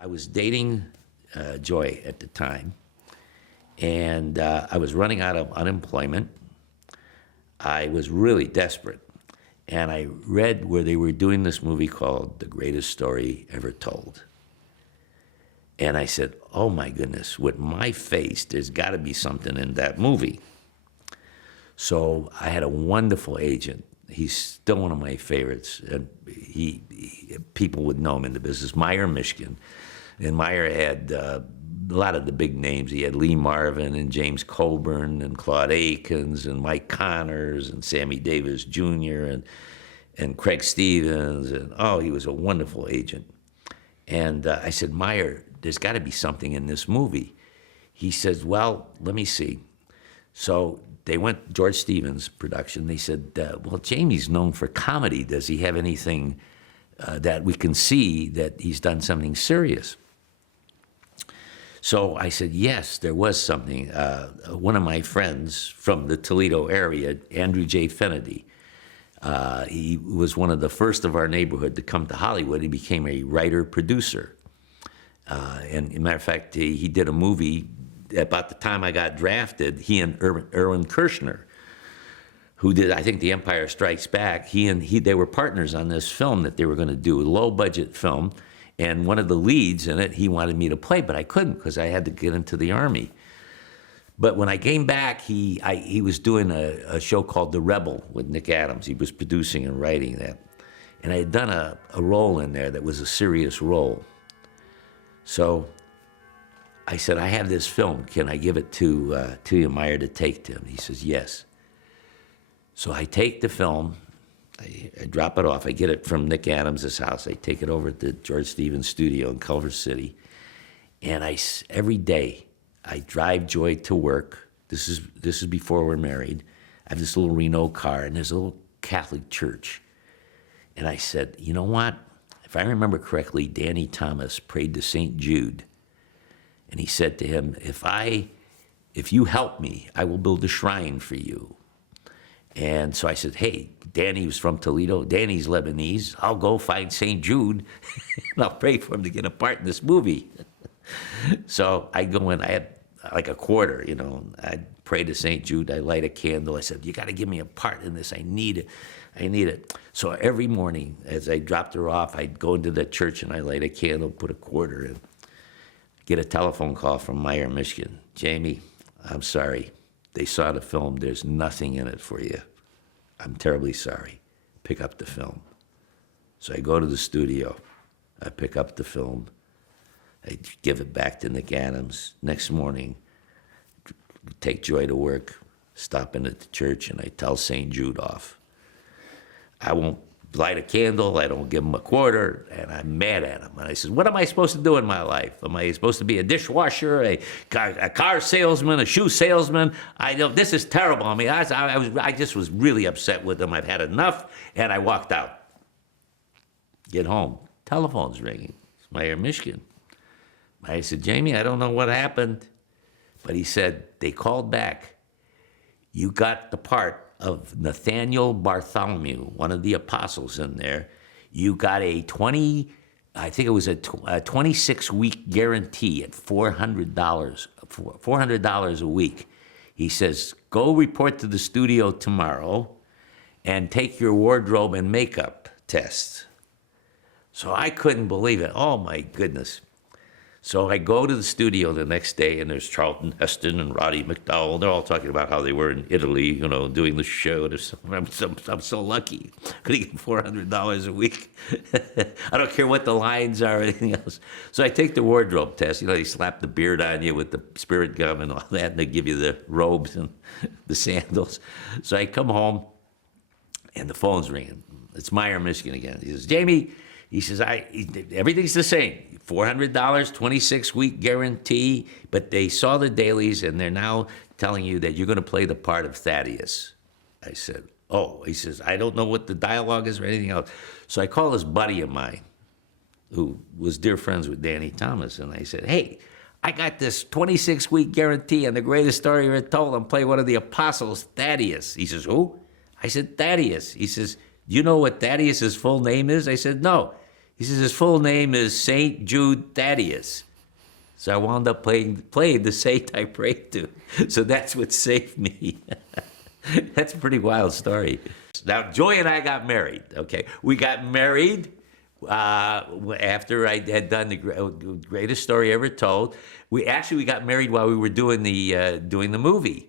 I was dating Joy at the time, and I was running out of unemployment. I was really desperate, and I read where they were doing this movie called The Greatest Story Ever Told. And I said, oh my goodness, with my face, there's got to be something in that movie. So I had a wonderful agent. He's still one of my favorites. And people would know him in the business, Meyer, Michigan. And Meyer had a lot of the big names. He had Lee Marvin and James Coburn and Claude Akins and Mike Connors and Sammy Davis Jr. and Craig Stevens. And he was a wonderful agent. And I said, Meyer, there's got to be something in this movie. He says, well, let me see. So they went, George Stevens' production, they said, well, Jamie's known for comedy. Does he have anything that we can see that he's done something serious? So I said, yes, there was something. One of my friends from the Toledo area, Andrew J. Fennedy, he was one of the first of our neighborhood to come to Hollywood. He became a writer-producer. And as a matter of fact, he did a movie about the time I got drafted. He and Erwin Kershner, who did, I think, The Empire Strikes Back, they were partners on this film that they were going to do, a low-budget film. And one of the leads in it, he wanted me to play, but I couldn't because I had to get into the Army. But when I came back, he was doing a show called The Rebel with Nick Adams. He was producing and writing that. And I had done a role in there that was a serious role. So I said, I have this film. Can I give it to you, Meyer, to take to him? He says, yes. So I take the film. I drop it off. I get it from Nick Adams' house. I take it over to George Stevens' studio in Culver City. And every day, I drive Joy to work. This is before we're married. I have this little Renault car, and there's a little Catholic church. And I said, you know what? If I remember correctly, Danny Thomas prayed to St. Jude. And he said to him, if you help me, I will build a shrine for you. And so I said, hey, Danny was from Toledo. Danny's Lebanese. I'll go find St. Jude, and I'll pray for him to get a part in this movie. So I go in. I had like a quarter, I'd pray to St. Jude. I light a candle. I said, you got to give me a part in this. I need it. So every morning, as I dropped her off, I'd go into the church, and I light a candle, put a quarter in. Get a telephone call from Meyer, Michigan. Jamie, I'm sorry. They saw the film. There's nothing in it for you. I'm terribly sorry. Pick up the film. So I go to the studio. I pick up the film. I give it back to Nick Adams. Next morning, take Joy to work, stop in at the church, and I tell St. Jude off. I won't light a candle. I don't give him a quarter, and I'm mad at him. And I said, what am I supposed to do in my life? Am I supposed to be a dishwasher, a car salesman, a shoe salesman? This is terrible. I mean, I just was really upset with him. I've had enough, and I walked out. Get home. Telephone's ringing. It's Meyer, Michigan. I said, Jamie, I don't know what happened. But he said, they called back. You got the part of Nathaniel Bartholomew, one of the apostles in there. You got a 26-week guarantee at $400 a week. He says, go report to the studio tomorrow and take your wardrobe and makeup tests. So I couldn't believe it. Oh my goodness. So I go to the studio the next day, and there's Charlton Heston and Roddy McDowell. They're all talking about how they were in Italy, doing the show. I'm so lucky. Could get $400 a week. I don't care what the lines are or anything else. So I take the wardrobe test. They slap the beard on you with the spirit gum and all that, and they give you the robes and the sandals. So I come home, and the phone's ringing. It's Meyer, Michigan again. He says, Jamie, he says, everything's the same. $400, 26-week guarantee, but they saw the dailies, and they're now telling you that you're going to play the part of Thaddeus. I said, oh. He says, I don't know what the dialogue is or anything else. So I call this buddy of mine who was dear friends with Danny Thomas, and I said, hey, I got this 26-week guarantee on The Greatest Story Ever Told. I'm playing one of the apostles, Thaddeus. He says, who? I said, Thaddeus. He says, do you know what Thaddeus' full name is? I said, no. He says his full name is Saint Jude Thaddeus. So I wound up playing the saint I prayed to. So that's what saved me. That's a pretty wild story. Now, Joy and I got married, okay? We got married after I had done the greatest story ever told. We got married while we were doing the movie.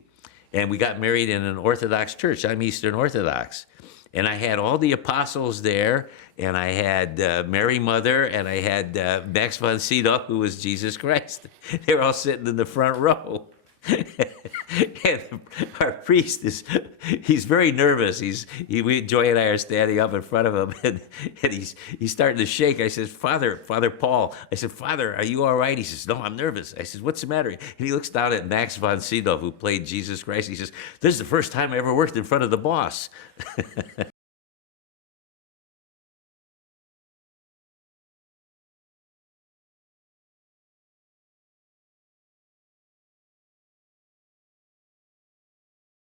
And we got married in an Orthodox church. I'm Eastern Orthodox. And I had all the apostles there, and I had Mary Mother, and I had Max von Sydow, who was Jesus Christ. They were all sitting in the front row. And our priest he's very nervous. Joy and I are standing up in front of him, and he's starting to shake. I says, Father Paul. I said, Father, are you all right? He says, no, I'm nervous. I said, what's the matter? And he looks down at Max von Sydow, who played Jesus Christ. He says, this is the first time I ever worked in front of the boss.